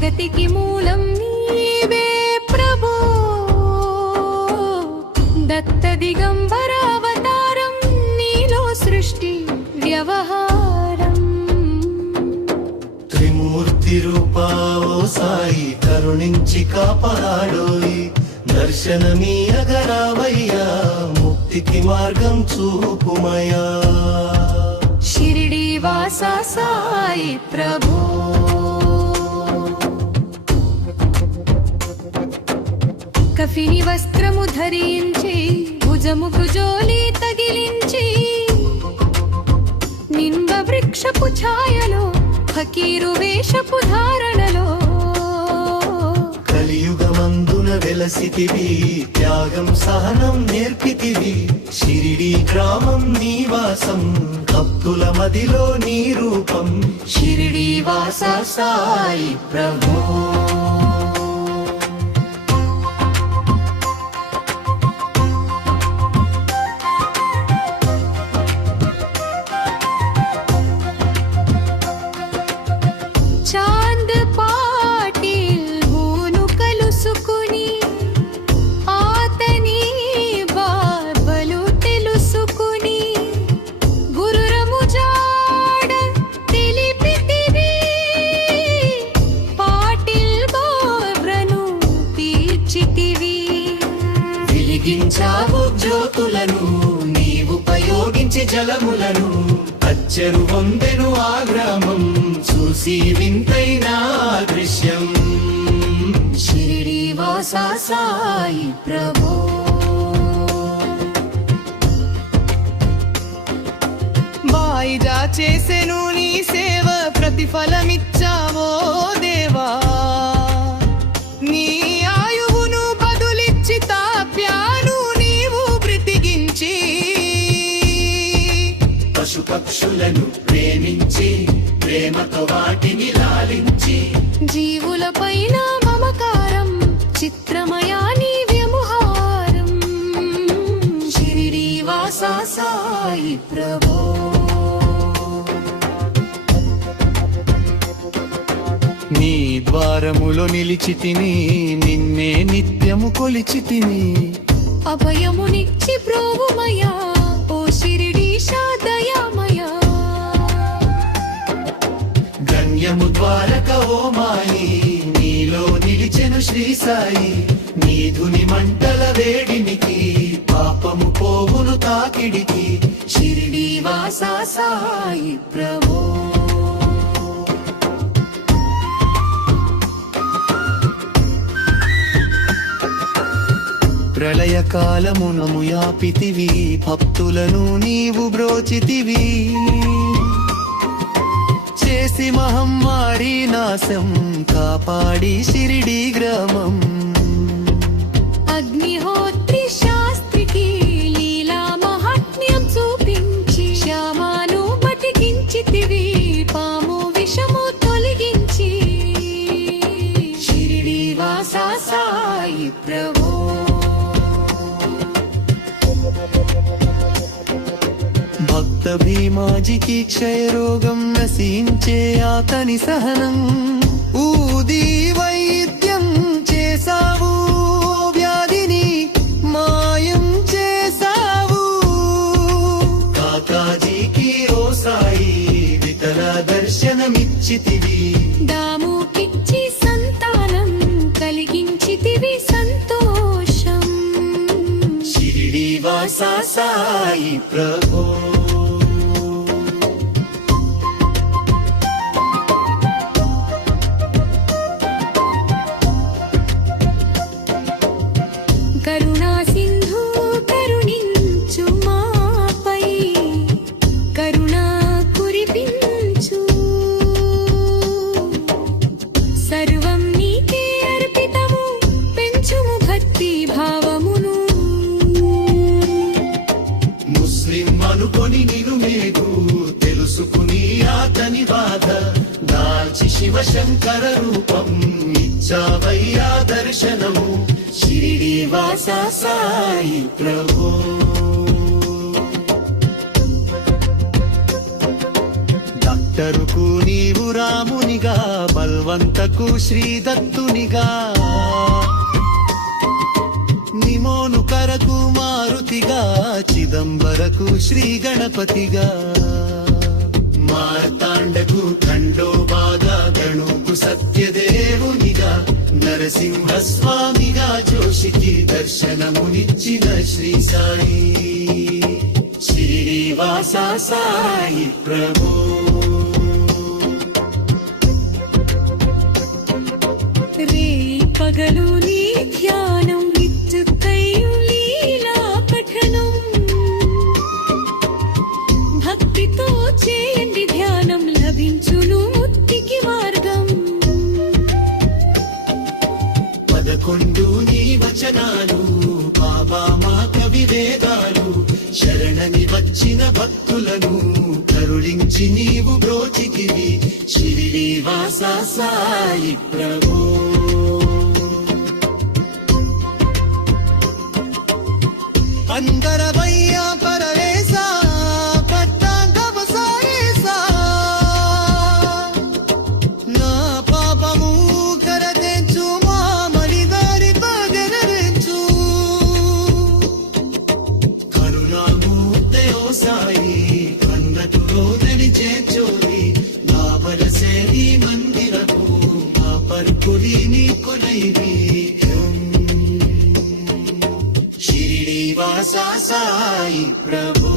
జగతికి మూలం నీవే ప్రభో, దత్త దిగంబరావతారం నీలో సృష్టి వ్యవహారం. త్రిమూర్తి రూపా ఓ సాయి కరుణించి కాపాడోయి, దర్శనమీయగరావయ్యా ముక్తికి మార్గం చూపుమయా. షిరిడి వాస సాయి ప్రభో, కఫిని వస్త్రము ధరించి భుజముకు జోలి తగిలించి, నింబ వృక్షపు ఛాయలో ఫకీరు వేషపు ధారణలో, కలియుగమందున వెలసితివి, త్యాగం సహనం నేర్పితివి. షిరిడి గ్రామం నీవాసం, భక్తుల మదిలో నీ రూపం. షిరిడి వాస సాయి ప్రభో. చాంద్ పాటిల్ భూను కలుసుకుని, ఆతని బాబలు తెలుసుకుని, గురురము జాడ తెలిపితివి, పాటిల్ బాబ్రను తీర్చితివి. వెలిగించావు జ్యోతులను, నీవు ఉపయోగించి జలములను, అచ్చరు వందెను ఆ గ్రామం, చూసి వింతైన దృశ్యం. షిరిడి వాస సాయి ప్రభో. వాయిదా చేసెను నీ సేవ, ప్రతిఫలమిచ్చావో దేవా. నీ ఆయువును బదులిచ్చి తాప్యాను నీవు బ్రతికించి, పశు పక్షులను ప్రేమించి, ప్రేమతో వాటిని లాలించి, జీవుల పైన మమకారం, చిత్రమయా నీ వ్యవహారం. షిరిడి వాస సాయి ప్రభో. నీ ద్వారములో నిలిచి తిని, నిన్నే నిత్యము కొలిచి తిని, అభయమునిచ్చి ప్రోవుమయా ఓ షిరిడీశా దయామయా. గణ్యము ద్వారక ఓ మాయి, నీలో నిలిచెను శ్రీ సాయి. నీధుని మంటల వేడినికి, పాపము పోవును తాకిడికి. షిరిడి వాస సాయి ప్రభో. ప్రళయ కాలమునము యాపితివి, భక్తులను నీవు బ్రోచితివి. చేసి మహమ్మారి నాశం, కాపాడి షిరిడి గ్రామం. అగ్నిహోత్రి శాస్త్రికి లీలా మహాత్మ్యం చూపించి, శ్యామాను బతికించితివి, పాము విషము తొలగించి. షిరిడి వాస సాయి ప్రభో. భక్త భీమాజికి క్షయరోగం నశించే అతని సహనం, ఊది వైద్యం చేసావు, వ్యాధిని మాయం చేసావు. కాకాజీకి ఓ సాయి వితల దర్శనమిచ్చితివి, దాముకిచ్చి సంతానం కలిగించితివి సంతోషం. షిరిడి వాస సాయి ప్రభో. కరుణా సింధు కరుణించు మాపై, కరుణా కురిపించు. సర్వం నీకే అర్పితము, పెంచుము భక్తి భావమును. ముస్లిం అనుకొని నిను మేగు, తెలుసుకుని అతని బాధ, దాల్చి శివశంకర రూపం, ఇచ్చావయ్యా దర్శనము. షిరిడి వాస సాయి ప్రభో. డాక్టరుకు నీవు రామునిగా, బల్వ బలవంతకు శ్రీ దత్తునిగా, నిమోను కరకు మారుతిగా, చిదంబరకు శ్రీ గణపతిగా, మార్తాండకు ఖండోబాగా, గణుకు సత్యదేవునిగా, నరసింహస్వామిగా జోషికి దర్శనమునిచ్చిన శ్రీ సాయి, శ్రీనివాస సాయి ప్రభు. రే పగలు నీ ధ్యానం నిత్యుక్కయ్యు లీలా పఠనం, భక్తితో చేయండి ధ్యానం లభించును ముక్తికి మార్గం. 11 నీ వచనాలు బాబా మా కవి వేదాలు, శరణని వచ్చిన భక్తులను కరుణించి నీవు బ్రోచితివి, శ్రీనివాస సాయి ప్రభు. అందరవయ్యా పరవేశా, పట్టాంగము సారేసా, నా పాపము కరతెంచు, మా మణిదారి పగనరించు, కరుణామూర్తే ఓ సాయి, కన్నతులో నడిచేచోరి, నా వలసే నీ మందిరము, నా పర్కులి నీ కొలైవి, శ్రీనివాస సాయి ప్రభు.